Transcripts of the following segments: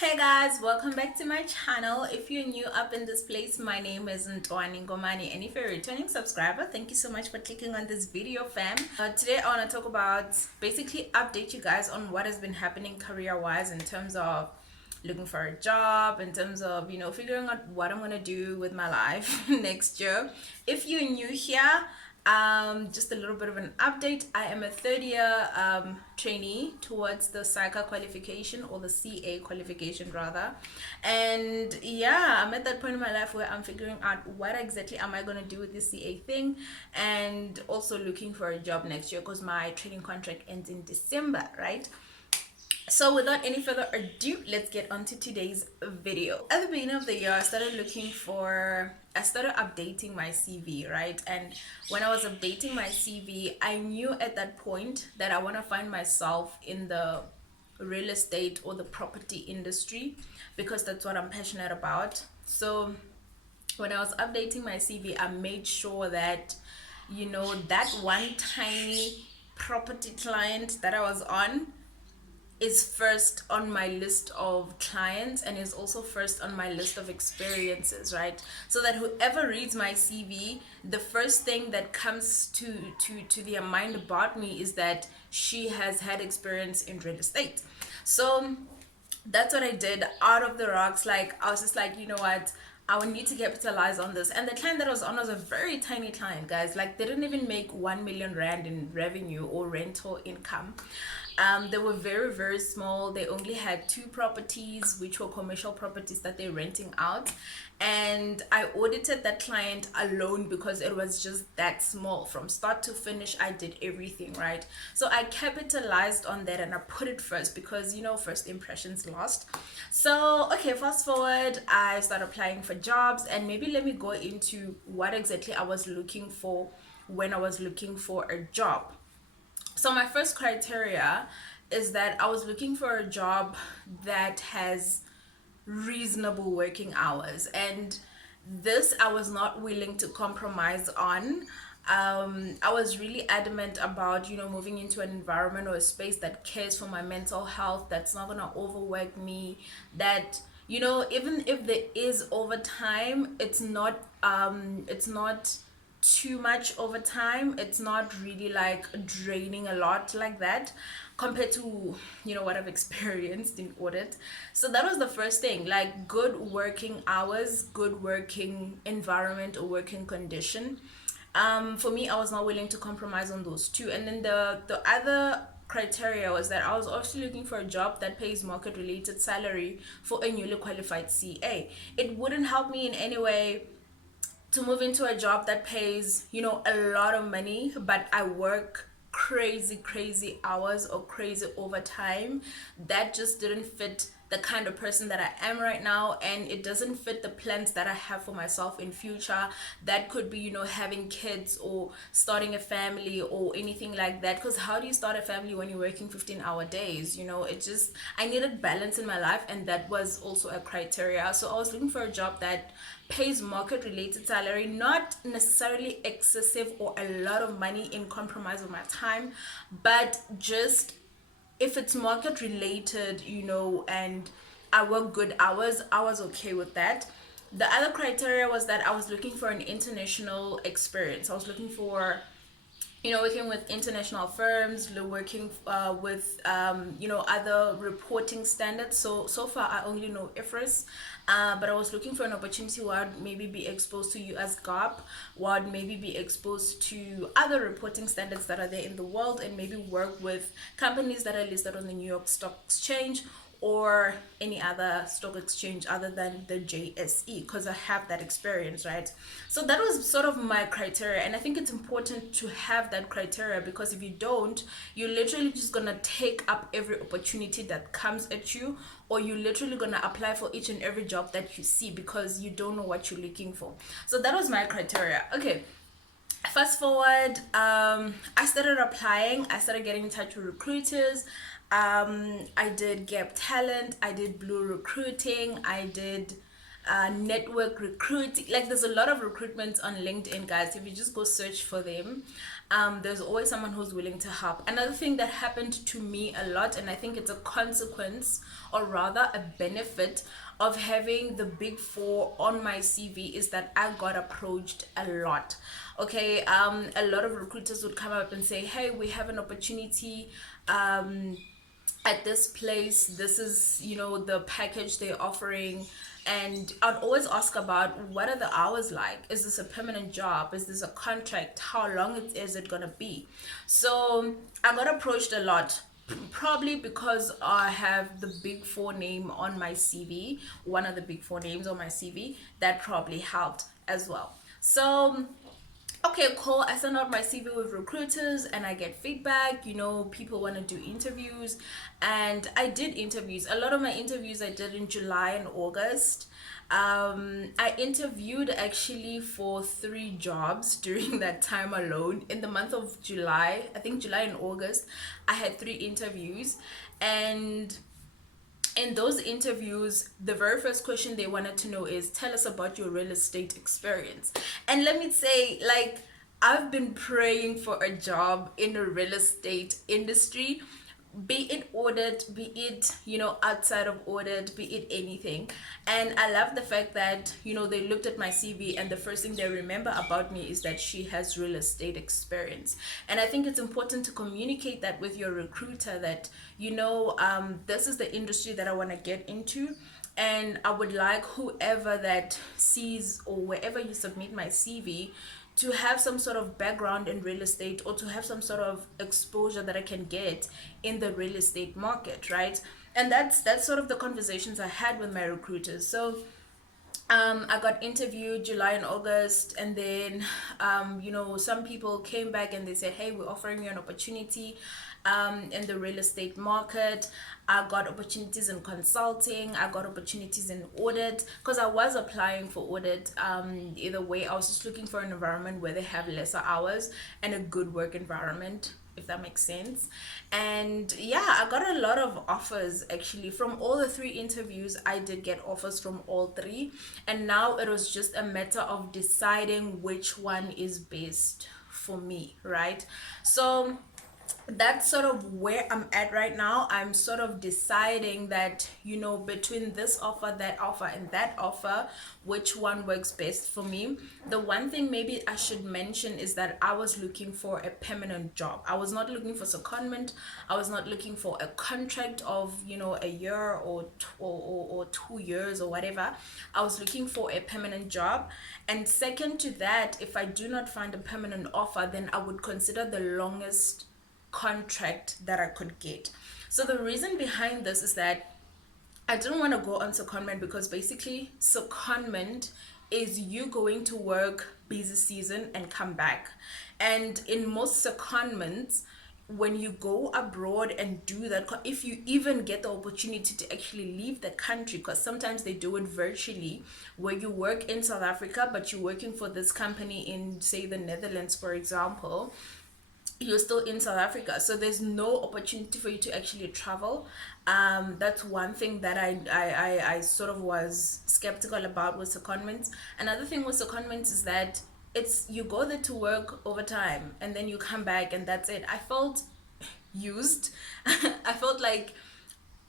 Hey guys, welcome back to my channel. If you're new up in this place, my name is Ntwani Ngomani, and if you're a returning subscriber, thank you so much for clicking on this video, fam. Today I want to talk about, basically update you guys on what has been happening career-wise in terms of looking for a job, in terms of figuring out what I'm gonna do with my life next year. If you're new here, just a little bit of an update. I am a third year trainee towards the psycha qualification, or the CA qualification rather. And yeah, I'm at that point in my life where I'm figuring out what exactly am I going to do with this CA thing, and also looking for a job next year because my training contract ends in December, right? So without any further ado, let's get on to today's video. At the beginning of the year, I started updating my CV, right? And when I was updating my CV, I knew at that point that I want to find myself in the real estate or the property industry because that's what I'm passionate about. So when I was updating my CV, I made sure that, that one tiny property client that I was on is first on my list of clients and is also first on my list of experiences, right? So that whoever reads my CV, the first thing that comes to their mind about me is that she has had experience in real estate. So that's what I did out of the rocks. Like, I was just like, you know what, I would need to capitalize on this. And the client that I was on was a very tiny client, guys. Like, they didn't even make 1 million rand in revenue or rental income. They were very, very small. They only had 2 properties, which were commercial properties that they're renting out. And I audited that client alone because it was just that small. From start to finish, I did everything, right? So I capitalized on that and I put it first because, first impressions last. So, okay, fast forward, I started applying for jobs, and maybe let me go into what exactly I was looking for when I was looking for a job. So my first criteria is that I was looking for a job that has reasonable working hours, and this I was not willing to compromise on. I was really adamant about moving into an environment or a space that cares for my mental health, that's not gonna overwork me, that even if there is overtime, it's not too much over time. It's not really like draining a lot like that compared to what I've experienced in audit. So that was the first thing, like good working hours, good working environment or working condition. For me, I was not willing to compromise on those two. And then the other criteria was that I was also looking for a job that pays market related salary for a newly qualified CA. It wouldn't help me in any way to move into a job that pays a lot of money, but I work crazy hours or crazy overtime. That just didn't fit the kind of person that I am right now, and it doesn't fit the plans that I have for myself in future. That could be having kids or starting a family or anything like that, because how do you start a family when you're working 15-hour days? It just, I needed balance in my life, and that was also a criteria. So I was looking for a job that pays market related salary, not necessarily excessive or a lot of money in compromise of my time, but just if it's market related, and I work good hours, I was okay with that. The other criteria was that I was looking for an international experience. I was looking for working with international firms, working with other reporting standards. So far I only know IFRS, but I was looking for an opportunity where I'd maybe be exposed to US GAAP, where I'd maybe be exposed to other reporting standards that are there in the world, and maybe work with companies that are listed on the New York Stock Exchange or any other stock exchange other than the JSE, because I have that experience, right? So that was sort of my criteria, and I think it's important to have that criteria, because if you don't, you're literally just gonna take up every opportunity that comes at you, or you're literally gonna apply for each and every job that you see because you don't know what you're looking for. So that was my criteria. Okay, fast forward, I started applying. I started getting in touch with recruiters. I did Gap Talent, I did Blue Recruiting, I did network recruiting. Like there's a lot of recruitment on LinkedIn, guys. If you just go search for them, there's always someone who's willing to help. Another thing that happened to me a lot, and I think it's a consequence, or rather a benefit, of having the big four on my CV, is that I got approached a lot. Okay, a lot of recruiters would come up and say, hey, we have an opportunity at this place. This is, the package they're offering. And I'd always ask about, what are the hours like? Is this a permanent job? Is this a contract? How long is it gonna be? So I got approached a lot, probably because I have the big four name on my CV, one of the big four names on my CV. That probably helped as well. So okay, cool. I send out my CV with recruiters and I get feedback. People want to do interviews. And I did interviews. A lot of my interviews I did in July and August. I interviewed actually for 3 jobs during that time alone. In the month of July, I think July and August, I had 3 interviews. And in those interviews, the very first question they wanted to know is, tell us about your real estate experience. And let me say, like, I've been praying for a job in the real estate industry, be it audit, be it, outside of audit, be it anything. And I love the fact that, they looked at my CV and the first thing they remember about me is that she has real estate experience. And I think it's important to communicate that with your recruiter, that, this is the industry that I want to get into. And I would like whoever that sees, or wherever you submit my CV, to have some sort of background in real estate, or to have some sort of exposure that I can get in the real estate market, right? And that's sort of the conversations I had with my recruiters. So I got interviewed July and August, and then, some people came back and they said, hey, we're offering you an opportunity in the real estate market. I got opportunities in consulting. I got opportunities in audit, because I was applying for audit. Either way, I was just looking for an environment where they have lesser hours and a good work environment, if that makes sense. And yeah, I got a lot of offers actually from all the 3 interviews. I did get offers from all 3, and now it was just a matter of deciding which one is best for me, right? So that's sort of where I'm at right now. I'm sort of deciding that, between this offer, that offer, and that offer, which one works best for me. The one thing maybe I should mention is that I was looking for a permanent job. I was not looking for secondment. I was not looking for a contract of, a year or 2 years or whatever. I was looking for a permanent job. And second to that, if I do not find a permanent offer, then I would consider the longest contract that I could get. So the reason behind this is that I didn't want to go on secondment, because basically secondment is you going to work busy season and come back. And in most secondments, when you go abroad and do that, if you even get the opportunity to actually leave the country, because sometimes they do it virtually, where you work in South Africa but you're working for this company in, say, the Netherlands, for example, you're still in South Africa, so there's no opportunity for you to actually travel. That's one thing that I sort of was skeptical about with secondments. Another thing with secondments is that it's, you go there to work overtime and then you come back and that's it. I felt used. I felt like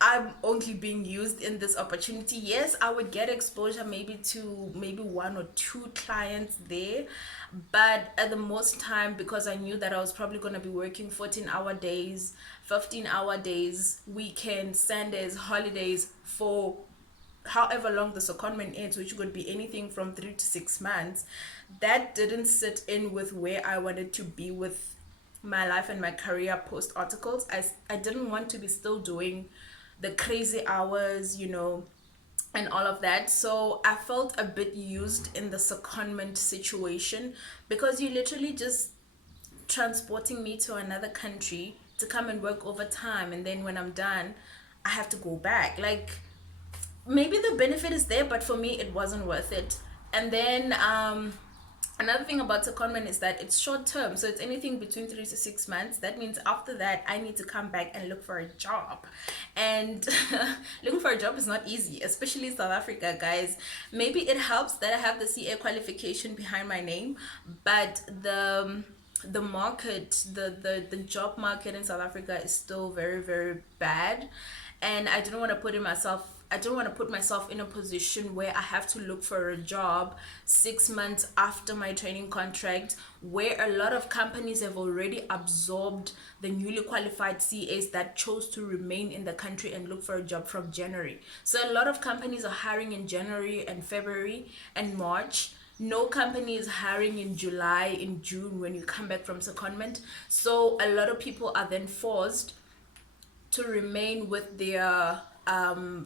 I'm only being used in this opportunity. Yes, I would get exposure maybe to maybe 1 or 2 clients there, but at the most time, because I knew that I was probably going to be working 14-hour days, 15-hour days, weekends, Sundays, holidays, for however long the secondment ends, which could be anything from 3 to 6 months, that didn't sit in with where I wanted to be with my life and my career post articles. I didn't want to be still doing the crazy hours, and all of that. So I felt a bit used in the secondment situation, because you literally just transporting me to another country to come and work overtime, and then when I'm done, I have to go back. Like, maybe the benefit is there, but for me it wasn't worth it. And then Another thing about secondment is that it's short term, so it's anything between 3 to 6 months. That means after that, I need to come back and look for a job. And looking for a job is not easy, especially in South Africa, guys. Maybe it helps that I have the CA qualification behind my name, but the market, the job market in South Africa is still very, very bad. And I don't want to put myself in a position where I have to look for a job 6 months after my training contract, where a lot of companies have already absorbed the newly qualified CAs that chose to remain in the country and look for a job from January. So a lot of companies are hiring in January and February and March. No company is hiring in July, in June when you come back from secondment. So a lot of people are then forced to remain with their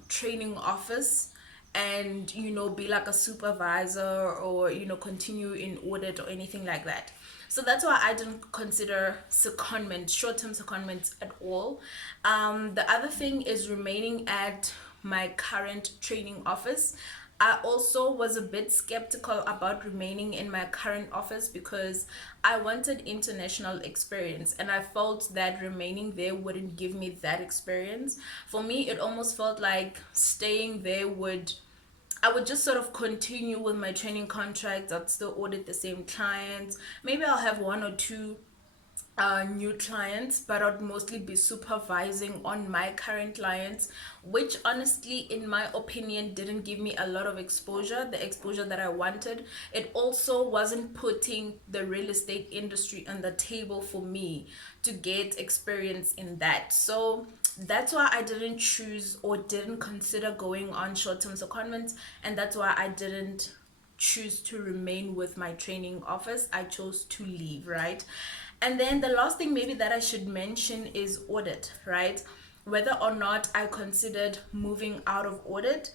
training office and be like a supervisor, or continue in audit or anything like that. So that's why I didn't consider secondment, short-term secondments at all. The other thing is remaining at my current training office. I also was a bit skeptical about remaining in my current office because I wanted international experience, and I felt that remaining there wouldn't give me that experience. For me, it almost felt like staying there would I would just sort of continue with my training contracts. I'd still audit the same clients. Maybe I'll have one or two new clients, but I'd mostly be supervising on my current clients, which honestly, in my opinion, didn't give me a lot of exposure, the exposure that I wanted. It also wasn't putting the real estate industry on the table for me to get experience in that. So that's why I didn't choose or didn't consider going on short-term secondments, and that's why I didn't choose to remain with my training office. I chose to leave, right? And then the last thing maybe that I should mention is audit, right? Whether or not I considered moving out of audit,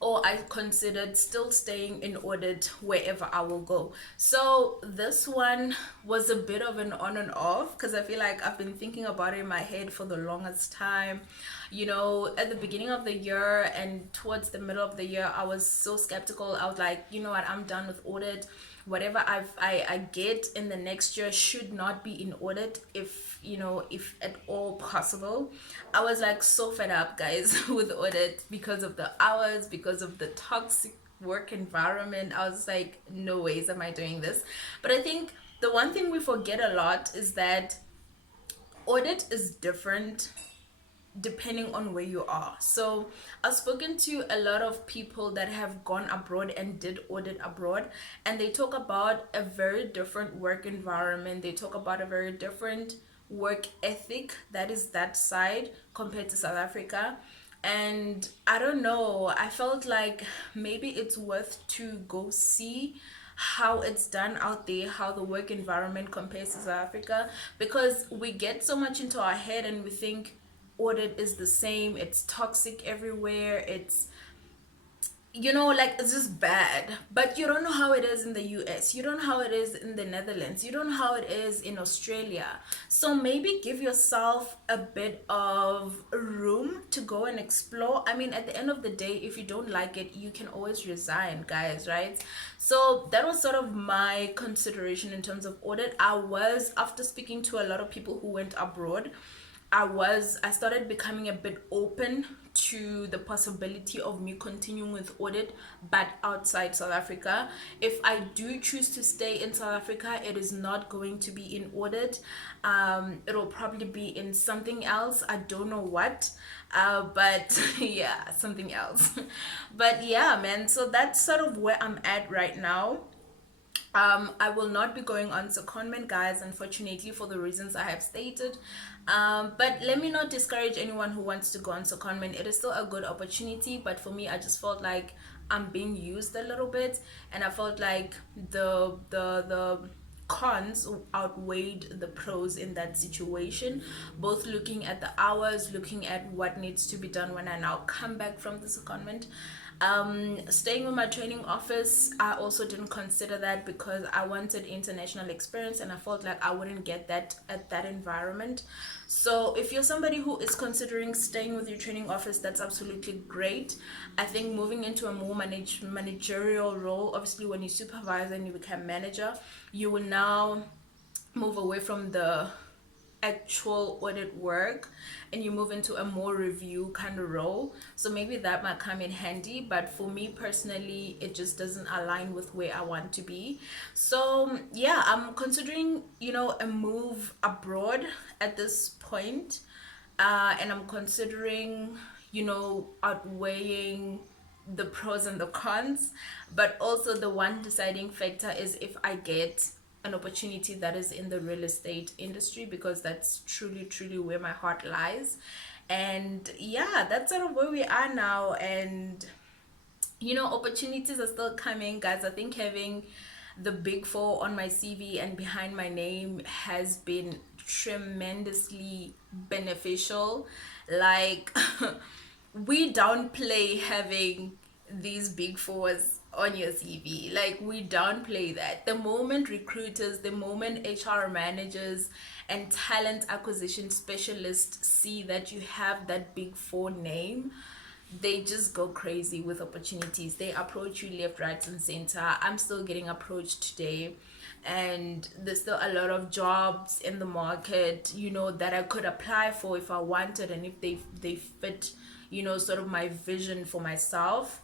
or I considered still staying in audit wherever I will go. So this one was a bit of an on and off, because I feel like I've been thinking about it in my head for the longest time. At the beginning of the year and towards the middle of the year, I was so skeptical. I was like, you know what, I'm done with audit. Whatever I get in the next year should not be in audit, if at all possible. I was like so fed up, guys, with audit, because of the hours, because of the toxic work environment. I was like, no ways am I doing this. But I think the one thing we forget a lot is that audit is different depending on where you are. So I've spoken to a lot of people that have gone abroad and did audit abroad, and they talk about a very different work environment. They talk about a very different work ethic that is that side compared to South Africa. And I don't know, I felt like maybe it's worth to go see how it's done out there, how the work environment compares to South Africa, because we get so much into our head and we think audit is the same, it's toxic everywhere, like it's just bad. But you don't know how it is in the US, you don't know how it is in the Netherlands, you don't know how it is in Australia. So maybe give yourself a bit of room to go and explore. I mean, at the end of the day, if you don't like it, you can always resign, guys, right? So that was sort of my consideration in terms of audit. After speaking to a lot of people who went abroad, I started becoming a bit open to the possibility of me continuing with audit, but outside South Africa. If I do choose to stay in South Africa, it is not going to be in audit. It'll probably be in something else. I don't know what, but yeah, something else. But yeah, man, so that's sort of where I'm at right now. I will not be going on secondment, guys, unfortunately, for the reasons I have stated. But let me not discourage anyone who wants to go on secondment. It is still a good opportunity, but for me, I just felt like I'm being used a little bit, and I felt like the cons outweighed the pros in that situation, both looking at the hours, looking at what needs to be done when I now come back from the secondment. Staying with my training office, I also didn't consider that because I wanted international experience, and I felt like I wouldn't get that at that environment. So if you're somebody who is considering staying with your training office, that's absolutely great. I think moving into a more managerial role, obviously when you supervise and you become manager, you will now move away from the actual audit work and you move into a more review kind of role. So maybe that might come in handy, but for me personally, it just doesn't align with where I want to be. So yeah, I'm considering, a move abroad at this point. And I'm considering, outweighing the pros and the cons, but also the one deciding factor is if I get an opportunity that is in the real estate industry, because that's truly, truly where my heart lies. And yeah, that's sort of where we are now. And opportunities are still coming, guys. I think having the big four on my CV and behind my name has been tremendously beneficial. Like, we downplay having these big fours on your CV. Like, we downplay that. The moment recruiters, the moment HR managers and talent acquisition specialists see that you have that big four name, they just go crazy with opportunities. They approach you left, right, and center. I'm still getting approached today, and there's still a lot of jobs in the market, that I could apply for if I wanted, and if they fit, sort of my vision for myself.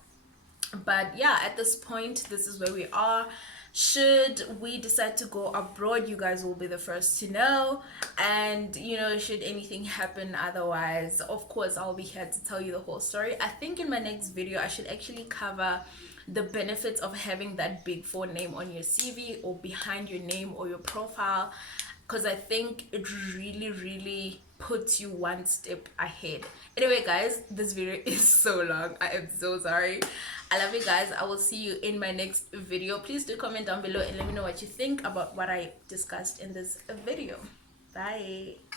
But yeah, at this point, this is where we are. Should we decide to go abroad, you guys will be the first to know. And should anything happen otherwise, of course I'll be here to tell you the whole story. I think in my next video I should actually cover the benefits of having that big four name on your CV or behind your name or your profile, because I think it really, really puts you one step ahead. Anyway, guys, this video is so long. I am so sorry. I love you guys. I will see you in my next video. Please do comment down below and let me know what you think about what I discussed in this video. Bye.